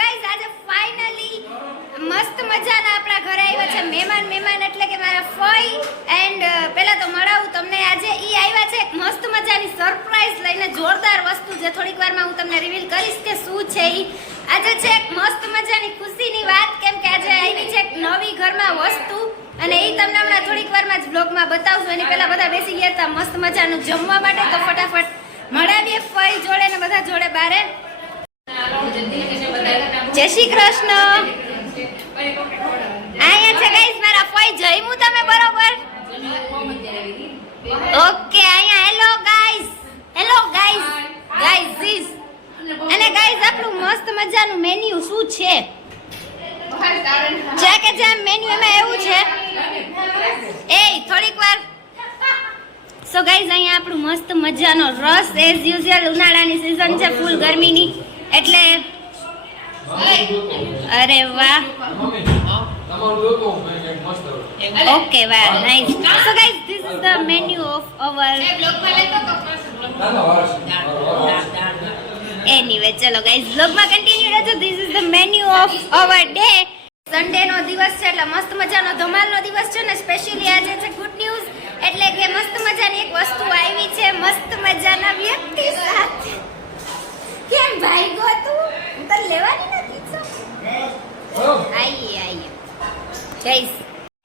Guys આજે finally મસ્ત મજાના આપણા ઘરે આવ્યા છે મહેમાન મહેમાન એટલે કે મારા ફઈ. એન્ડ પહેલા તો મળાવું તમને આજે. ઈ આવ્યા છે મસ્ત મજાની સરપ્રાઈઝ લઈને જોરદાર વસ્તુ જે થોડીક વારમાં હું તમને રિવીલ કરીશ કે શું છે ઈ. આજે છે એક મસ્ત મજાની ખુશીની વાત, કેમ કે આજે આવી છે એક નવી ઘરમાં વસ્તુ. અને એ તમને હમણાં થોડીક વારમાં જ બ્લોગમાં બતાવશું. એની પહેલા બધા બેસી ગયા હતા મસ્ત મજાનું જમવા માટે. તો ફટાફટ મળાવીએ ફઈ જોડે ને બધા જોડે બારે. જય શ્રી કૃષ્ણ. અહીંયા છે ગાઈસ મારા ફોઈ જઈમું તમે બરોબર? ઓકે, અહીંયા hello guys hello guys guys this અને ગાઈસ આપણું મસ્ત મજાનું મેન્યુ શું છે? જે કે જેમ મેન્યુ એમાં એવું છે. એ થોડીક વાર. સો ગાઈઝ અહીંયા આપણું મસ્ત મજાનો રસ એઝ યુઝ્યુઅલ ઉનાળાની સિઝન છે ફૂલ ગરમીની. એટલે અરે વાહ. ઓકે વાહ nice so guys this is the menu of our anyway ચલો ગાઈઝ વ્લોગમાં કન્ટિન્યુ રહેજો. This is the menu of our day Sunday નો દિવસ છે એટલે મસ્ત મજાનો ધમાલનો દિવસ છે ને સ્પેશિયલી આજે છે ગુડ ન્યૂઝ એટલે કે મસ્ત મજાની એક વસ્તુ આવી છે મસ્ત મજાના વ્યક્તિ સાથે. કેમ ભાઈ ગો તું? તો લેવાની આઈએ આઈએ. ગાઈઝ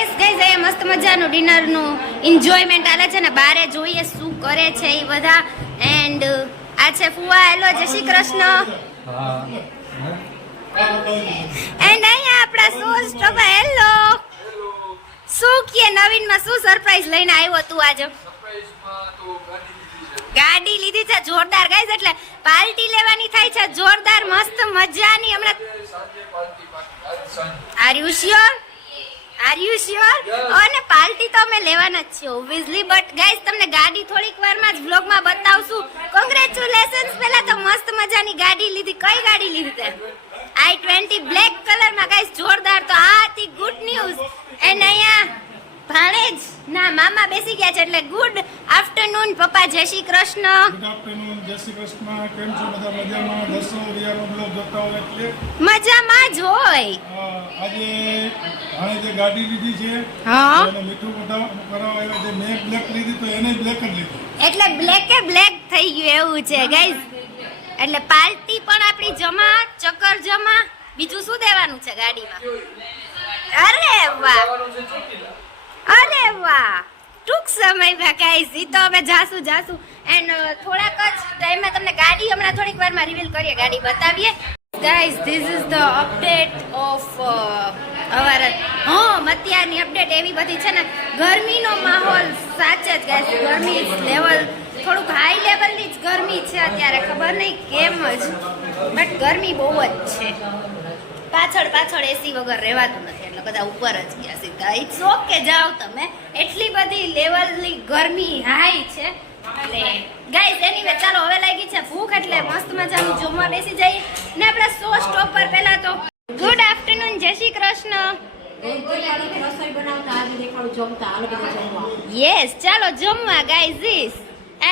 યસ ગાઈઝ અહીંયા મસ્ત મજાનું ડિનરનું એન્જોયમેન્ટ આલે છે ને બારે જોઈએ શું કરે છે એ બધા. એન્ડ આ છે ફુવા હેલો જય શ્રી કૃષ્ણ. એન્ડ અહીંયા આપણા સોસ ટોપા હેલો. શું કે નવીનમાં શું સરપ્રાઈઝ લઈને આવ્યો તું આજે? ગાડી લીધી છે. એટલે પાર્ટી લેવાની થાય છે. જોરદાર મસ્ત મજાની. હમણાં are you sure are you sure અને પાર્ટી તો અમે લેવાના જ છીએ ઓબ્વિયસલી બટ ગાઈઝ તમને ગાડી થોડીક વારમાં જ વ્લોગમાં બતાવશું. કોંગ્રેચ્યુલેશન્સ પહેલા તો મસ્ત મજાની ગાડી લીધી. કઈ ગાડી લીધી તે? આઈ ટ્વેન્ટી બ્લેક કલરમાં ગાઈઝ જોરદાર તો. આ હતી ગુડ ન્યૂઝ એન્ડ અહીંયા ભાણેજ ના મામા બેસી ગયા છે. એટલે ગુડ આફ્ટરનૂન પપ્પા જય શ્રી કૃષ્ણ. ગુડ આફ્ટરનૂન જય શ્રી કૃષ્ણ. કેમ છો બધા? મજામાં? દસો રિયાનો બ્લોગ જોતા હોય એટલે? મજામાં જ હોય. આજે ભાણે જે ગાડી લીધી છે હા. અને મીઠું બધા કરાવવા આવ્યા છે. મેં બ્લેક લીધી તો એને બ્લેક જ લીધી. એટલે બ્લેક એ બ્લેક થઈ ગયું એવું છે ગાઈઝ એટલે પાર્ટી પણ આપણી જમા ચક્કર જમા. બીજું શું દેવાનું છે ગાડીમાં? અરે વાહ. અરે વાહ. ટૂંક સમયમાં ગાઈઝ ઈ તો અમે જાસુ જાસુ. એન્ડ થોડાક જ ટાઈમમાં તમને ગાડી હમણાં થોડીક વારમાં રિવીલ કરીએ, ગાડી બતાવીએ. Guys this is the update of our હા અત્યારની અપડેટ એવી બધી છે ને, ગરમીનો માહોલ સાચે જ ગાઈઝ ગરમી લેવલ થોડુંક હાઈ લેવલની જ ગરમી છે અત્યારે, ખબર નહીં કેમ જ બટ ગરમી બહુ જ છે. પાછળ પાછળ એસી વગર રહેવાતું નથી. એટલે બધા ઉપર જ ગયા સીધા. ઇટ્સ ઓકે જાઓ તમે. એટલી બધી લેવલની ગરમી હાઈ છે. એટલે ગાઈઝ એનીવે ચાલો, હવે લાગી છે ભૂખ, એટલે મસ્ત મજાનું જમવા બેસી જઈએ. ને આપણે સો સ્ટોપ પર પહેલા તો ગુડ આફ્ટરનૂન જય શ્રી કૃષ્ણ. યસ ચાલો, જમવા ગાઈઝ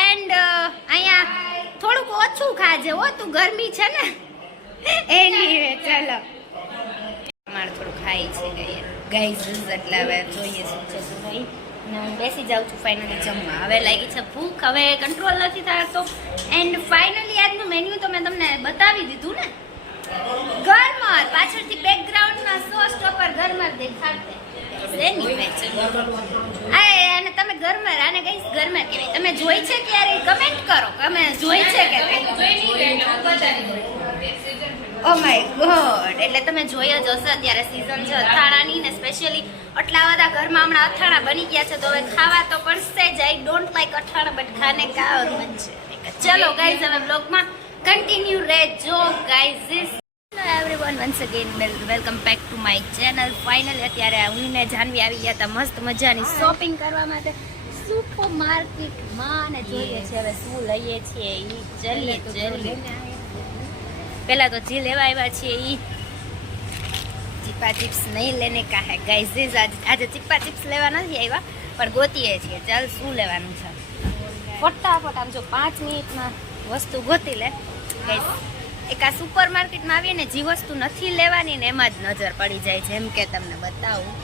એન્ડ અહીંયા થોડુંક ઓછું ખાજે હો, તું ગરમી છે ને. એની ચાલો. ખાઈ છે ગાઈઝ એટલે હવે જોઈએ છે. હું બેસી જાઉં છું ફાઇનલી જમવા હવે લાગી છે ભૂખ, હવે કંટ્રોલ નથી થતો. એન્ડ ફાઇનલી આજનું મેન્યુ તો મેં તમને બતાવી દીધું ને. ગરમર પાછળથી બેકગ્રાઉન્ડમાં સો સ્ટોપર હા આ અને તમે ગરમર આને કઈ ગરમર કહેવાય. તમે જોઈ છે ક્યારે? કમેન્ટ કરો. તમે જોઈ છે કે ગોડ એટલે તમે જોઈ જ હશે, અત્યારે સીઝન છે અથાણાની ને સ્પેશિયલી આટલા બધા ઘરમાં હમણાં અથાણા બની ગયા છે, તો હવે ખાવા તો પડશે જ. આઈ ડોન્ટ લાઈક અથાણા બટ ખાને કા મન છે. ચલો ગાઈઝ હવે બ્લોગમાં કન્ટિન્યુ રહેજો. Guys everyone welcome back to my channel finally અત્યારે હું ને જાનવી આવી ગયા હતા મસ્ત મજાની શોપિંગ કરવા માટે. સુપર માર્કેટમાં અને જોઈએ છે, હવે શું લઈએ છીએ એ ચલીએ ચલીએ. પહેલા તો જે લેવા આવ્યા છીએ એ ચીપા ચિપ્સ નહીં લેને કા હે ગાઈઝ આજે આજે ચીપા ચિપ્સ લેવા નથી આવ્યા, પણ ગોતીએ છીએ. ચાલ, શું લેવાનું છે? ફટાફટ આમ જો પાંચ મિનિટમાં વસ્તુ ગોતી લે. એક આ સુપર માર્કેટમાં આવીએ ને જે વસ્તુ નથી લેવાની ને એમાં જ નજર પડી જાય જેમ કે તમને બતાવું.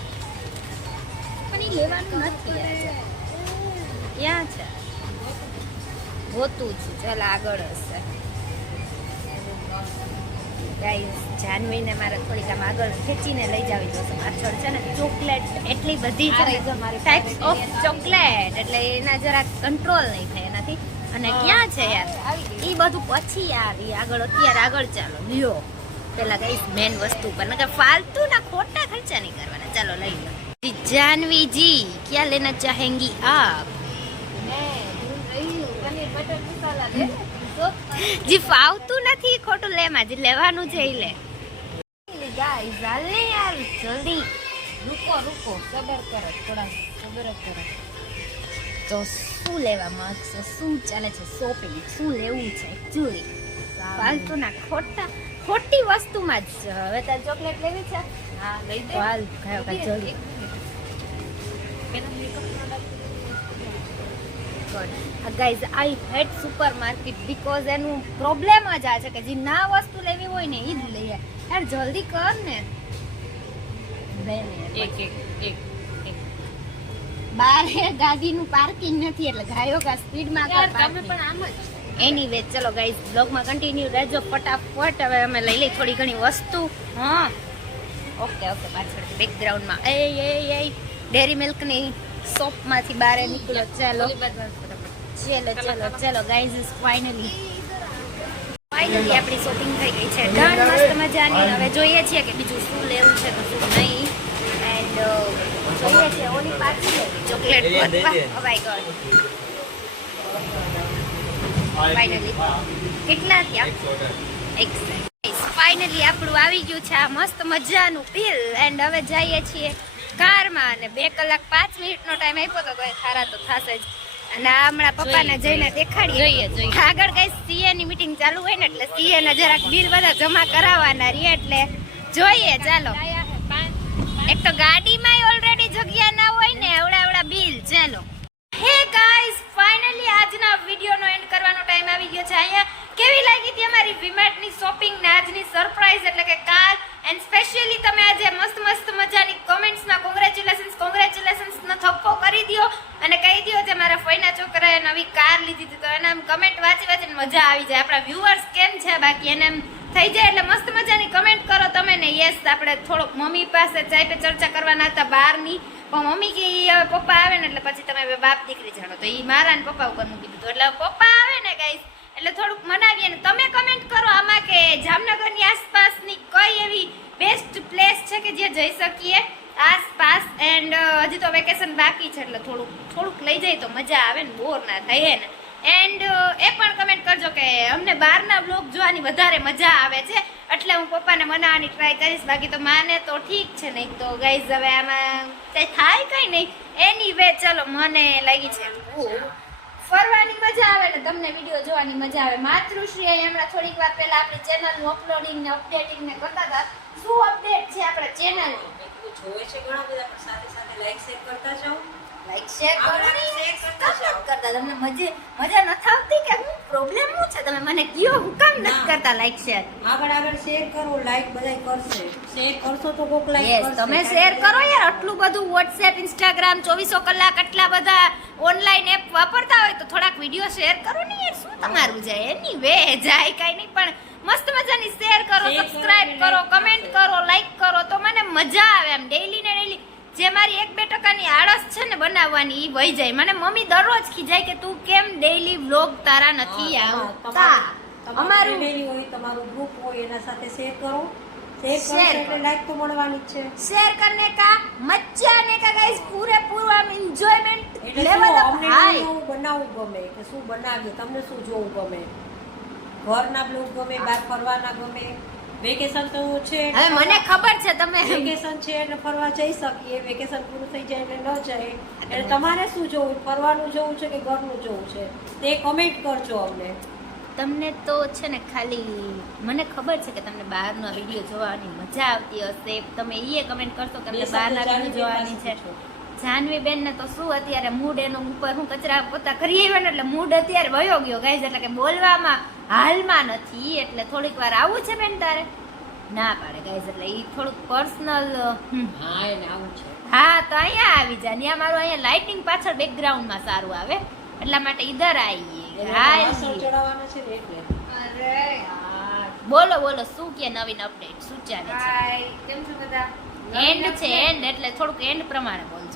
પણ એ લેવાનું નથી ક્યાં છે? ગોતું જ ચાલ, આગળ હશે. ગાઈસ જાનવીને મારે થોડીક આમ આગળ ખેંચીને લઈ જવી જોશે. પાછળ છે ને ચોકલેટ એટલી બધી ટાઈપ્સ ઓફ ચોકલેટ એટલે એના જરા કંટ્રોલ નહીં થાય એનાથી. અને ક્યાં છે યાર? એ બધું પછી યાર એ આગળ અત્યારે આગળ ચાલો. લ્યો. પેલા ગાઈસ મેન વસ્તુ પર નકર ફાલતુ ના ખોટા ખર્ચા નહીં કરવાના. ચાલો લઈ લો. જાનવીજી ક્યાં લેના ચાહેંગી આપ? જી ફાવતું નથી ખોટું લેમાં જે લેવાનું છે એ લે. ગાઈસ હાલ ને યાર જલ્દી. રૂકો રૂકો સબર કરો થોડા સબર કરો. તો શું લેવા માંગશો? શું ચાલે છે શોપિંગ શું લેવું છે? એકચ્યુઅલી ફાલતુના ખોટા ખોટી વસ્તુમાં જ હવે તાર ચોકલેટ લેવી છે? હા લઈ દે. હાલ ખાયો કા જલ્દી. Guys I hate supermarket because એનું પ્રોબ્લેમ જ આ છે કે જે ના વસ્તુ લેવી હોય ને એ જ લઈએ યાર જલ્દી કર ને. એક એક એક બારે ગાડીનું પાર્કિંગ નથી એટલે ગાયો કા સ્પીડમાં કર તમે પણ આમ જ. એની વે ચલો ગાઈઝ બ્લોગમાં કન્ટિન્યુ રહેજો ફટાફટ. હવે અમે લઈ લઈ થોડી ઘણી વસ્તુ. હા. ઓકે ઓકે પાછળ બેકગ્રાઉન્ડમાં એ એ એ ડેરી મિલ્કની શોપમાંથી બહાર નીકળો. ચાલો. ચાલો ચાલો ચાલો ગાઈઝ ઇઝ ફાઇનલી ફાઇનલી આપણી શોપિંગ થઈ ગઈ છે. ડન મસ્ત મજાની. હવે જોઈએ છીએ કે બીજું શું લેવું છે તો શું નહીં. એન્ડ જોઈએ છે ઓલી પાછી chocolate oh my god finally કેટલા થયા? ફાઇનલી આપણું આવી ગયું છે આ મસ્ત મજાનું પીલ એન્ડ હવે જઈએ છીએ કારમાં અને બે કલાક પાંચ મિનિટનો ટાઈમ આપ્યો તો કોઈ ખારા તો થશે જ. અને હમણાં પપ્પાને જઈને દેખાડીએ. જોઈએ, જોઈએ. આગળ કઈ સીએ ની મીટિંગ ચાલુ હોય ને એટલે સીએ ને જરાક બિલ બધા જમા કરાવવાના રહીએ એટલે જોઈએ ચાલો. એક તો ગાડીમાં ઓલરેડી જગ્યા ના હોય ને એવડા એવડા બિલ ચાલો. હે ગાઈસ ફાઇનલી આજના વિડિયોનો એન્ડ કરવાનો ટાઈમ આવી ગયો છે. અહીંયા કેવી લાગી હતી અમારી વિમેટની શોપિંગ ને આજની સરપ્રાઈઝ એટલે કે કાર એન્ડ સ્પેશિયલી તમે આજે મસ્ત મસ્ત મજાની કોમેન્ટ્સમાં કોંગ્રેચ્યુલેશન્સ કોંગ્રેચ્યુલેશન્સનો થપ્પો કરી દો અને કહી દો કે મારા ફઈના છોકરાએ નવી કાર લીધી હતી. તો એના કમેન્ટ વાંચી વાંચીને મજા આવી જાય. આપણા વ્યુઅર્સ કેમ છે? બાકી એને એમ થઈ જાય એટલે મસ્ત મજાની કમેન્ટ કરો તમે ને. યસ આપણે થોડોક મમ્મી પાસે જાય પે ચર્ચા કરવાના હતા બહારની. પણ મમ્મી કે હવે પપ્પા આવે ને એટલે પછી તમે બાપ દીકરી જાણો. તો એ મારા ને પપ્પા ઉપર મૂકી દીધું. એટલે પપ્પા આવે ને ગાઈસ એટલે થોડુંક મનાવીએ ને તમે કમેન્ટ કરો આમાં કે જામનગરની આસપાસની કઈ એવી બેસ્ટ પ્લેસ છે કે જે જઈ શકીએ? આસપાસ એન્ડ હજી તો વેકેશન બાકી છે એટલે થોડુંક થોડુંક લઈ જાય તો મજા આવે ને બોર ના થાય ને. એન્ડ એ પણ કમેન્ટ કરજો કે અમને બહારના બ્લોગ જોવાની વધારે મજા આવે છે. એટલે હું પપ્પાને મનાવવાની ટ્રાય કરીશ. બાકી તો માને તો ઠીક છે નહીં તો ગાઈઝ હવે આમાં કંઈ થાય કંઈ નહીં. એની વે ચલો મને લાગી છે. ભૂખ. ફરવાની મજા આવે ને તમને વીડિયો જોવાની મજા આવે. માતૃશ્રી હમણાં થોડીક વાર પહેલા આપણી ચેનલનું અપલોડિંગ ને અપડેટિંગ ને કરતા હતા. શું અપડેટ છે આપણા ચેનલ જોવે છે ઘણા બધા, પણ સાથે સાથે લાઈક શેર કરતા જાઓ. લાઈક શેર કરો ને. share કરતા તમને મજે મજા નથી આવતી કે હું પ્રોબ્લેમ શું છે? તમે મને કયો હું કામ નથી કરતા લાઈક શેર આગળ આગળ શેર કરો લાઈક બધાય કરશે. શેર કરશો તો કોક લાઈક યસ કરશે. તમે શેર કરો યાર. આટલું બધું વોટ્સએપ ઇન્સ્ટાગ્રામ ચોવીસો કલાક આટલા બધા ઓનલાઈન એપ વાપરતા હોય તો થોડાક વીડિયો શેર કરો ને યાર. શું તમારું જાય? એની વે જાય કાંઈ નહીં પણ મસ્ત મજાની શેર કરો સબસ્ક્રાઇબ કરો કરો. કમેન્ટ કરો લાઈક કરો તો મને મજા આવે એમ ડેઈલી ને ડેઈલી જે મારી એક બે ટકાની આળસ છે ને બનાવવાની એ વહી જાય. મને મમ્મી દરરોજ ખીજાય કે તું કેમ ડેઈલી વ્લોગ તારા નથી આવતા? અમારું ડેલી હોય તમારું ગ્રુપ હોય એના સાથે શેર કરો. શેર લાઈક તો મળવાની છે. શેર કરને કા મચાને કા ગાઈસ પૂરે એન્જોયમેન્ટ લેવલ બનાવવું ગમે? કે શું બનાવ્યું તમને શું જોવું ગમે? ઘરના બ્લોગ ગમે બહાર ફરવાના ગમે? વેકેશન તો છે હવે મને ખબર છે તમે વેકેશન છે એટલે ફરવા જઈ શકીએ. વેકેશન પૂરું થઈ જાય એટલે ન જાય. એટલે તમારે શું જોવું? ફરવાનું જોવું છે કે ઘરનું જોવું છે? તે કમેન્ટ કરજો અમને. તમને તો છે ને ખાલી મને ખબર છે કે તમને બહારના વીડિયો જોવાની મજા આવતી હશે. તમે એ કમેન્ટ કરશો કે તમને બહારના વીડિયો જોવાની છે. જાનવી બેન ને તો શું અત્યારે મૂડ એનું ઉપર હું કચરા પોતા કરી આવ્યો ને એટલે મૂડ અત્યારે વયો ગયો. ગાઈઝ એટલે કે બોલવામાં હાલમાં નથી. એટલે થોડીક વાર આવું છે બેન તારે? ના પાડે ગાઈઝ એટલે એ થોડુંક પર્સનલ હા એને આવું છે. હા તો અહીંયા આવી જા. ત્યાં મારું અહીંયા લાઇટિંગ પાછળ બેકગ્રાઉન્ડમાં સારું આવે. એટલા માટે ઈધર આવીએ હા વાસણ છે એટલે. અરે બોલો બોલો શું કે નવીન અપડેટ શું ચાલે છે? હાય. કેમ છો બધા? એન્ડ છે એન્ડ એટલે થોડુંક એન્ડ પ્રમાણે જાનવીને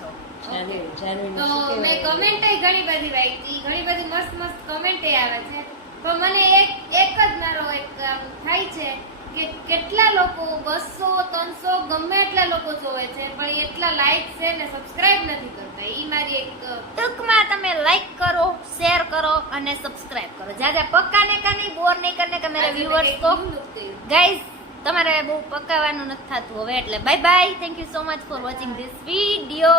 તો મેં? કમેન્ટ ઘણી બધી વાંચી ઘણી બધી મસ્ત મસ્ત કમેન્ટ આવે છે. પણ મને એક એક જ મારો એક થાય છે કે કેટલા લોકો બસો ત્રણસો ગમે એટલા લોકો જોવે છે પણ એટલા લાઈક છે ને સબસ્ક્રાઇબ નથી કરતા. ઈ મારી એક ટૂંકમાં તમે લાઈક કરો શેર કરો અને સબસ્ક્રાઇબ કરો. જાજા પક્કા ને કા નહીં બોર નહીં કરને કે મેરા વ્યુઅર્સ કર્યું. ગાઈઝ તમારે બહુ પકાવવાનું નથી થતું હવે એટલે bye bye thank you so much for watching this video